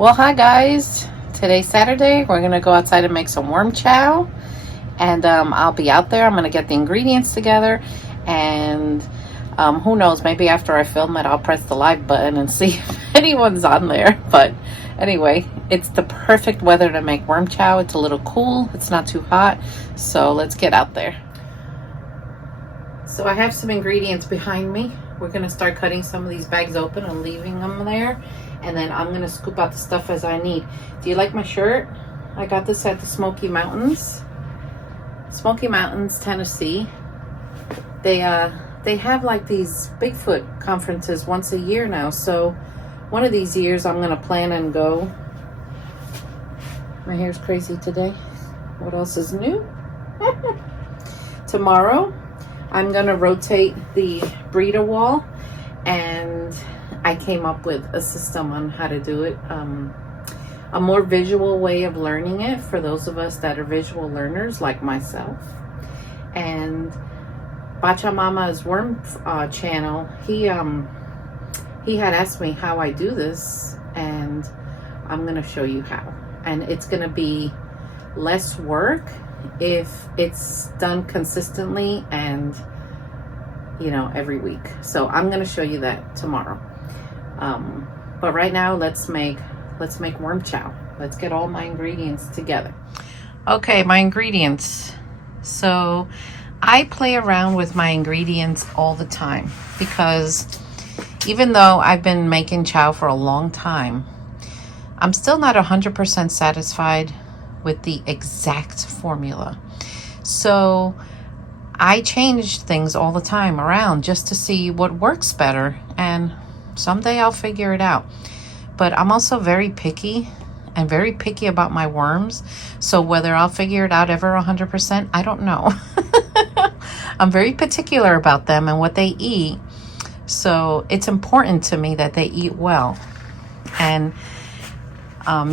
Well, hi guys. Today's Saturday. We're gonna go outside and make some worm chow, and I'll be out there. I'm gonna get the ingredients together, and who knows? Maybe after I film it, I'll press the live button and see if anyone's on there. But anyway, it's the perfect weather to make worm chow. It's a little cool. It's not too hot, so let's get out there. So I have some ingredients behind me. We're gonna start cutting some of these bags open and leaving them there. And then I'm gonna scoop out the stuff as I need. Do you like my shirt? I got this at the Smoky Mountains. Smoky Mountains, Tennessee. They have like these Bigfoot conferences once a year now. So one of these years I'm gonna plan and go. My hair's crazy today. What else is new? Tomorrow I'm gonna rotate the breeder wall, and I came up with a system on how to do it, a more visual way of learning it for those of us that are visual learners like myself. And Pachamama's worm channel, he had asked me how I do this, and I'm gonna show you how. And it's gonna be less work if it's done consistently and every week. So I'm gonna show you that tomorrow. But right now let's make worm chow. Let's get all my ingredients together. Okay, my ingredients. So I play around with my ingredients all the time because even though I've been making chow for a long time, I'm still not 100% satisfied with the exact formula. So I change things all the time around just to see what works better, and someday I'll figure it out. But I'm also very picky about my worms. So whether I'll figure it out ever 100%, I don't know. I'm very particular about them and what they eat. So it's important to me that they eat well. And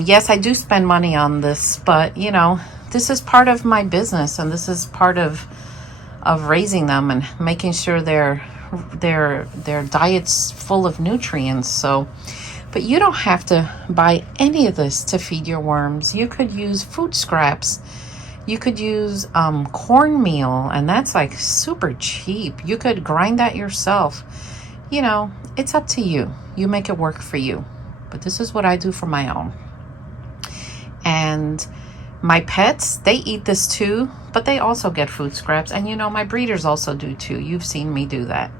yes, I do spend money on this, but this is part of my business, and this is part of raising them and making sure their diet's full of nutrients. So, but you don't have to buy any of this to feed your worms. You could use food scraps. You could use cornmeal, and that's like super cheap. You could grind that yourself. It's up to you. You make it work for you. But this is what I do for my own. And my pets, they eat this too, but they also get food scraps. And my breeders also do too. You've seen me do that.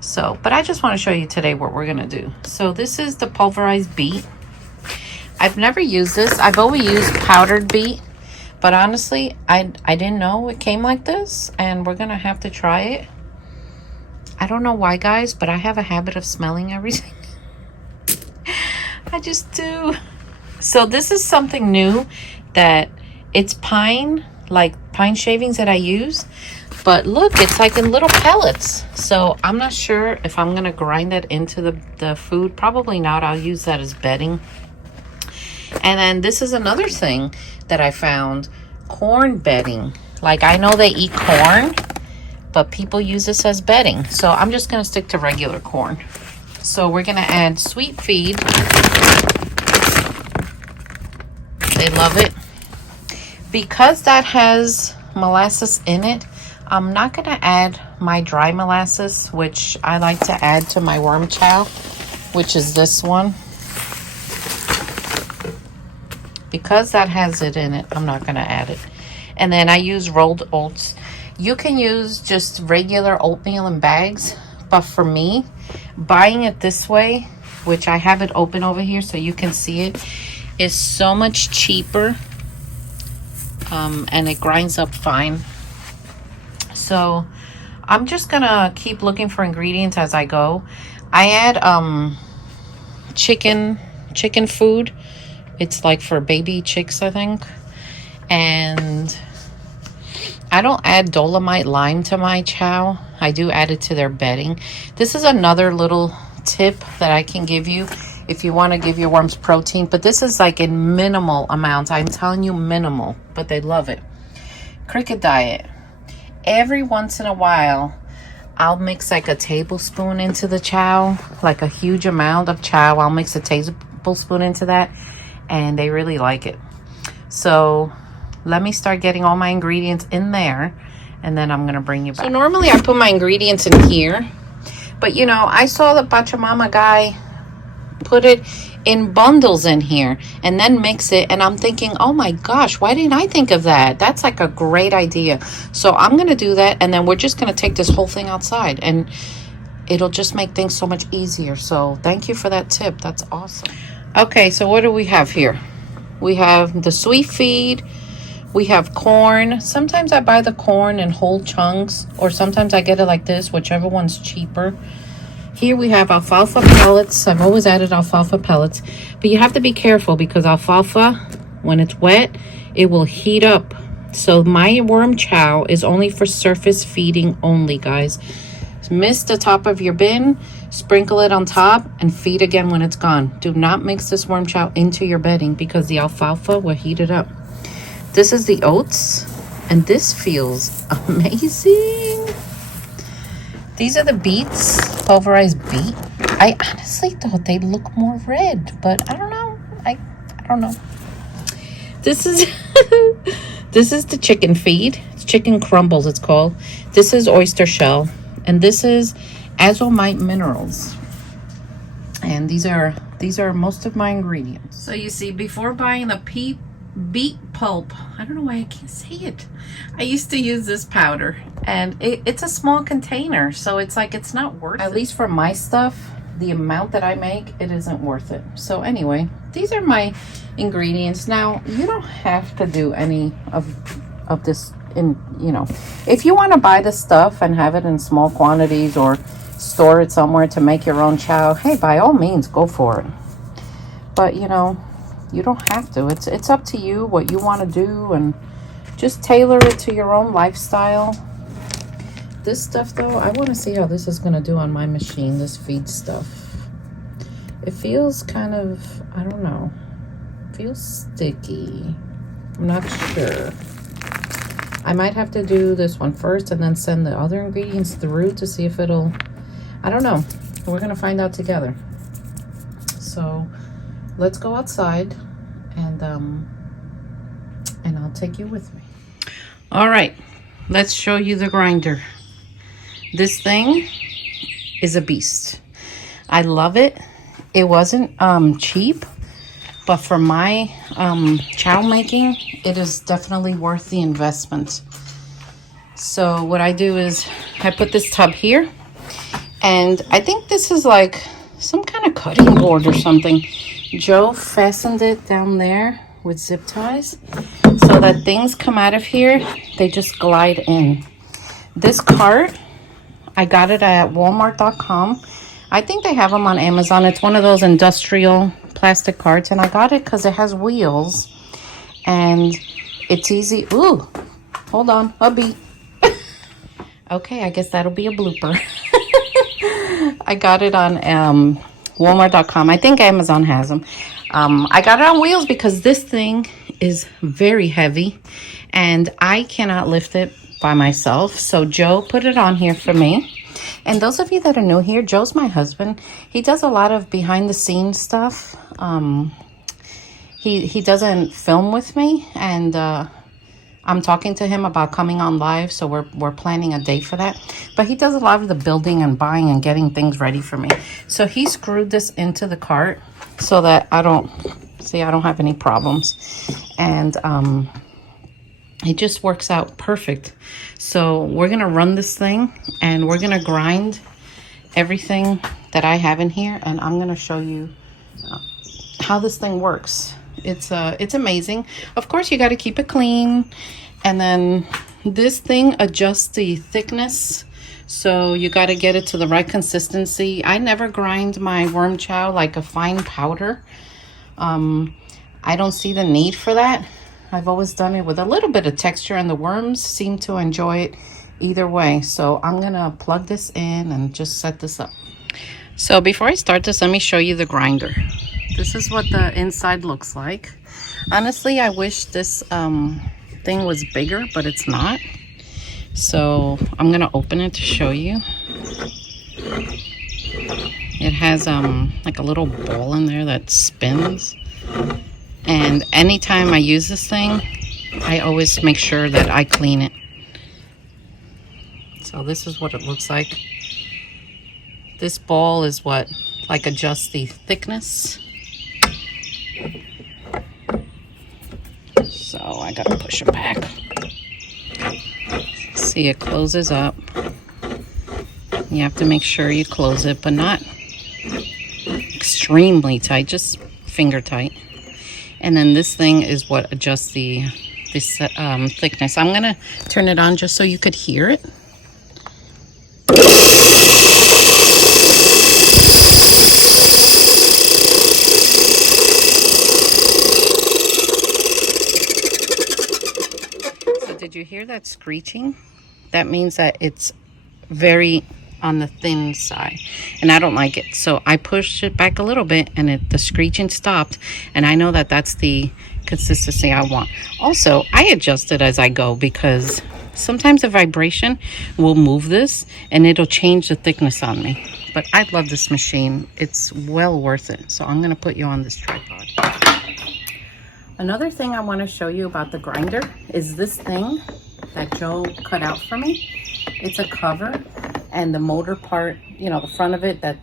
So, but I just want to show you today what we're going to do. So this is the pulverized beet. I've never used this. I've always used powdered beet, but honestly, I didn't know it came like this, and we're going to have to try it. I don't know why, guys, but I have a habit of smelling everything. I just do. So this is something new that it's pine shavings that I use, but look, it's like in little pellets. So I'm not sure if I'm gonna grind that into the food. Probably not. I'll use that as bedding. And then this is another thing that I found, corn bedding. Like, I know they eat corn, but people use this as bedding. So I'm just gonna stick to regular corn. So we're gonna add sweet feed. They love it. Because that has molasses in it, I'm not going to add my dry molasses, which I like to add to my worm chow, which is this one. Because that has it in it, I'm not going to add it. And then I use rolled oats. You can use just regular oatmeal in bags, but for me, buying it this way, which I have it open over here so you can see it, is so much cheaper, and it grinds up fine. So I'm just gonna keep looking for ingredients as I go. I add chicken food. It's like for baby chicks, I think. And I don't add Dolomite lime to my chow. I do add it to their bedding. This is another little tip that I can give you if you want to give your worms protein, but this is like in minimal amounts. I'm telling you, minimal, but they love it. Cricket diet. Every once in a while, I'll mix like a tablespoon into the chow, like a huge amount of chow. I'll mix a tablespoon into that, and they really like it. So let me start getting all my ingredients in there, and then I'm gonna bring you back. So normally I put my ingredients in here, but you know, I saw the Pachamama guy put it in bundles in here and then mix it, and I'm thinking, oh my gosh, why didn't I think of that? That's like a great idea. So I'm gonna do that, and then we're just gonna take this whole thing outside, and it'll just make things so much easier. So thank you for that tip. That's awesome. Okay, so what do we have here? We have the sweet feed. We have corn. Sometimes I buy the corn in whole chunks, or sometimes I get it like this, whichever one's cheaper. Here we have alfalfa pellets. I've always added alfalfa pellets, but you have to be careful because alfalfa, when it's wet, it will heat up. So my worm chow is only for surface feeding only, guys. Mist the top of your bin, sprinkle it on top, and feed again when it's gone. Do not mix this worm chow into your bedding because the alfalfa will heat it up. This is the oats, and this feels amazing. These are the beets, pulverized beet. I honestly thought they'd look more red, but I don't know. I don't know. This is this is the chicken feed. It's chicken crumbles, it's called. This is oyster shell, and this is azomite minerals. And these are most of my ingredients. So you see, before buying the beet pulp, I don't know why I can't say it, I used to use this powder, and it's a small container, so it's like it's not worth it. At least for my stuff, the amount that I make, it isn't worth it. So anyway, these are my ingredients. Now you don't have to do any of this in, you know, if you want to buy the stuff and have it in small quantities or store it somewhere to make your own chow, hey, by all means, go for it. But you know, you don't have to. It's up to you what you want to do, and just tailor it to your own lifestyle. This stuff though, I want to see how this is going to do on my machine, this feed stuff. It feels kind of, I don't know, feels sticky. I'm not sure. I might have to do this one first and then send the other ingredients through to see if it'll, I don't know. We're going to find out together. So let's go outside, and I'll take you with me. All right, let's show you the grinder. This thing is a beast. I love it. It wasn't cheap, but for my chow making, it is definitely worth the investment. So what I do is I put this tub here, and I think this is like some kind of cutting board or something. Joe fastened it down there with zip ties so that things come out of here, they just glide in. This cart, I got it at walmart.com. I think they have them on Amazon. It's one of those industrial plastic carts, and I got it because it has wheels and it's easy. Ooh, hold on, a beat. Okay, I guess that'll be a blooper. I got it on walmart.com. I think Amazon has them. I got it on wheels because this thing is very heavy and I cannot lift it by myself. So Joe put it on here for me. And those of you that are new here, Joe's my husband. He does a lot of behind the scenes stuff. He doesn't film with me, and I'm talking to him about coming on live, so we're planning a date for that. But he does a lot of the building and buying and getting things ready for me. So he screwed this into the cart so that I don't have any problems. And it just works out perfect. So we're going to run this thing, and we're going to grind everything that I have in here, and I'm going to show you how this thing works. It's amazing. Of course, you got to keep it clean, and then this thing adjusts the thickness, so you got to get it to the right consistency. I never grind my worm chow like a fine powder. I don't see the need for that. I've always done it with a little bit of texture, and the worms seem to enjoy it either way. So I'm gonna plug this in and just set this up. So before I start this, let me show you the grinder. This is what the inside looks like. Honestly, I wish this thing was bigger, but it's not. So I'm gonna open it to show you. It has like a little ball in there that spins. And anytime I use this thing, I always make sure that I clean it. So this is what it looks like. This ball is what like adjusts the thickness. So I gotta push it back. See, it closes up. You have to make sure you close it, but not extremely tight, just finger tight. And then this thing is what adjusts this thickness. I'm gonna turn it on just so you could hear it. So did you hear that screeching? That means that it's very on the thin side, and I don't like it. So I pushed it back a little bit, and the screeching stopped, and I know that that's the consistency I want. Also, I adjust it as I go because sometimes the vibration will move this and it'll change the thickness on me. But I love this machine. It's well worth it. So I'm going to put you on this tripod. Another thing I want to show you about the grinder is this thing that Joe cut out for me. It's a cover, and the motor part, you know, the front of it that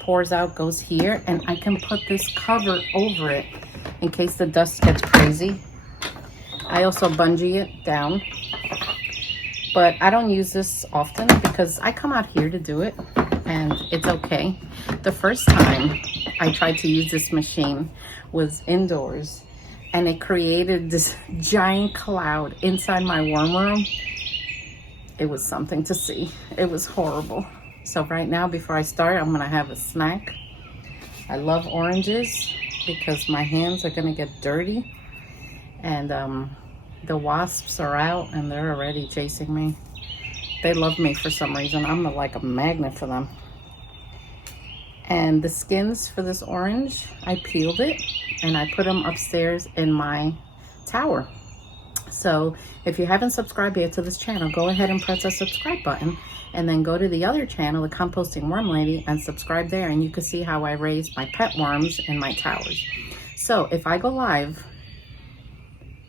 pours out goes here, and I can put this cover over it in case the dust gets crazy. I also bungee it down, but I don't use this often because I come out here to do it, and it's okay. The first time I tried to use this machine was indoors, and it created this giant cloud inside my warm room. It was something to see. It was horrible. So right now, before I start, I'm gonna have a snack. I love oranges because my hands are gonna get dirty, and the wasps are out and they're already chasing me. They love me for some reason. I'm like a magnet for them. And the skins for this orange, I peeled it and I put them upstairs in my tower. So if you haven't subscribed yet to this channel, go ahead and press the subscribe button, and then go to the other channel, the Composting Worm Lady, and subscribe there, and you can see how I raise my pet worms in my towers. So if I go live,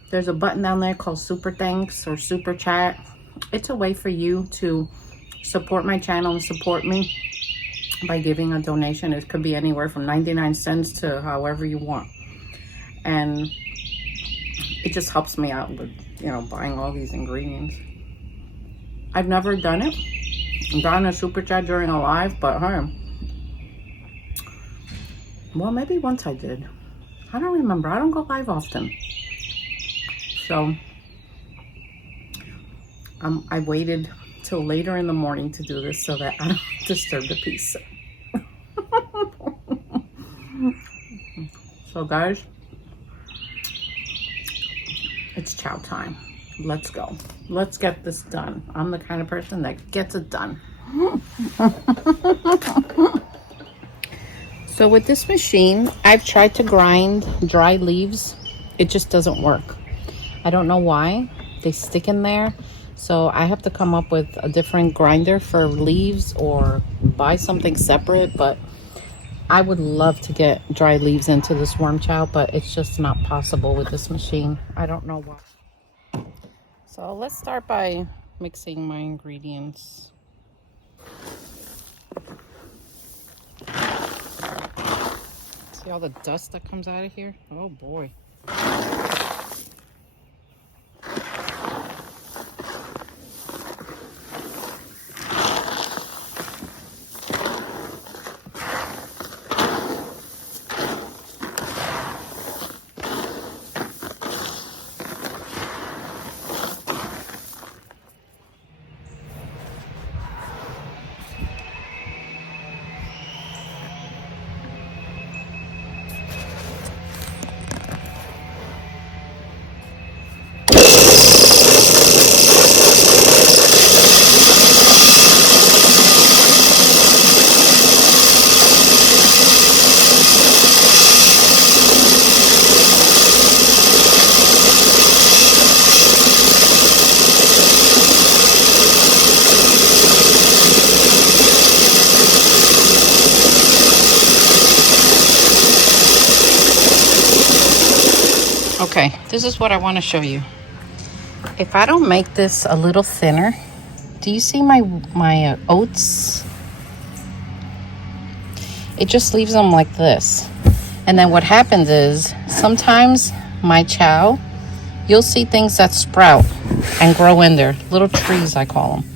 there's a button down there called Super Thanks or Super Chat. It's a way for you to support my channel and support me by giving a donation. It could be anywhere from 99 cents to however you want. And it just helps me out with, you know, buying all these ingredients. I've never done it. I've gotten a super chat during a live, but hey. Well, maybe once I did. I don't remember. I don't go live often. So I waited till later in the morning to do this so that I don't disturb the peace. So guys, it's chow time. Let's go. Let's get this done. I'm the kind of person that gets it done. So with this machine, I've tried to grind dry leaves. It just doesn't work. I don't know why. They stick in there. So I have to come up with a different grinder for leaves or buy something separate. But I would love to get dry leaves into this worm chow, but it's just not possible with this machine. I don't know why. So let's start by mixing my ingredients. See all the dust that comes out of here? Oh boy. Okay, this is what I want to show you. If I don't make this a little thinner, do you see my oats? It just leaves them like this. And then what happens is sometimes my chow, you'll see things that sprout and grow in there, little trees I call them.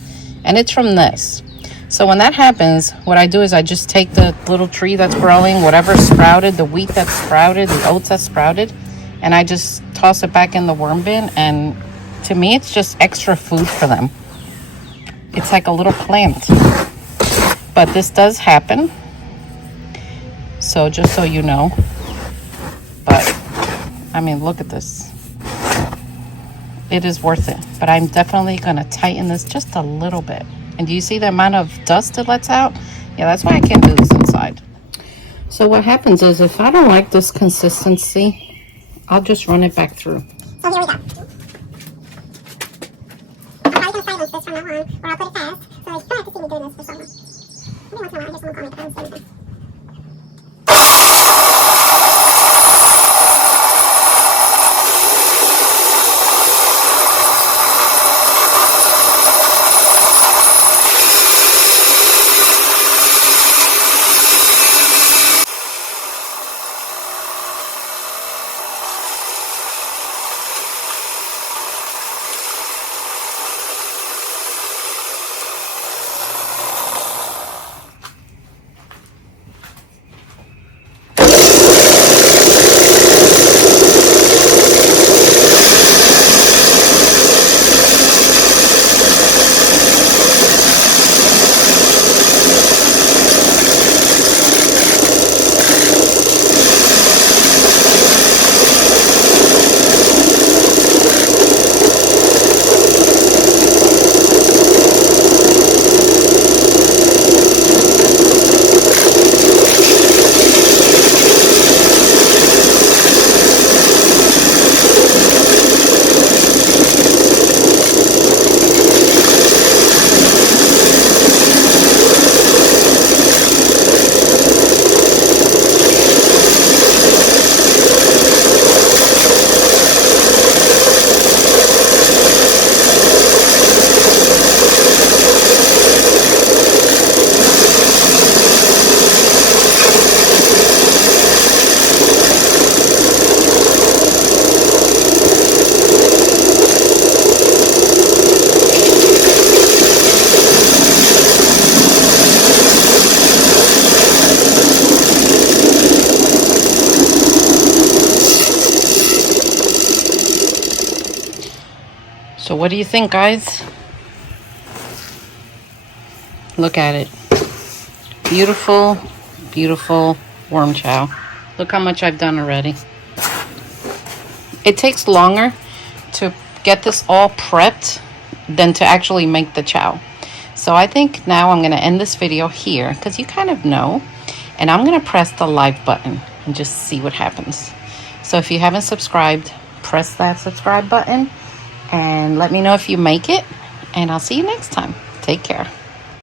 And it's from this. So when that happens, what I do is I just take the little tree that's growing, whatever sprouted, the wheat that sprouted, the oats that sprouted, and I just toss it back in the worm bin. And to me, it's just extra food for them. It's like a little plant. But this does happen. So just so you know. But, I mean, look at this. It is worth it. But I'm definitely going to tighten this just a little bit. And do you see the amount of dust it lets out? Yeah, that's why I can't do this inside. So what happens is if I don't like this consistency, I'll just run it back through. So here we go. I'm probably going to silence this from now on, or I'll put it fast, so you don't have to see me doing this for so long. Every once in a while, I hear someone call me, but I don't say anything. So what do you think, guys? Look at it. Beautiful, beautiful worm chow. Look how much I've done already. It takes longer to get this all prepped than to actually make the chow. So I think now I'm going to end this video here because you kind of know. And I'm going to press the like button and just see what happens. So if you haven't subscribed, press that subscribe button and let me know if you make it. And I'll see you next time. Take care.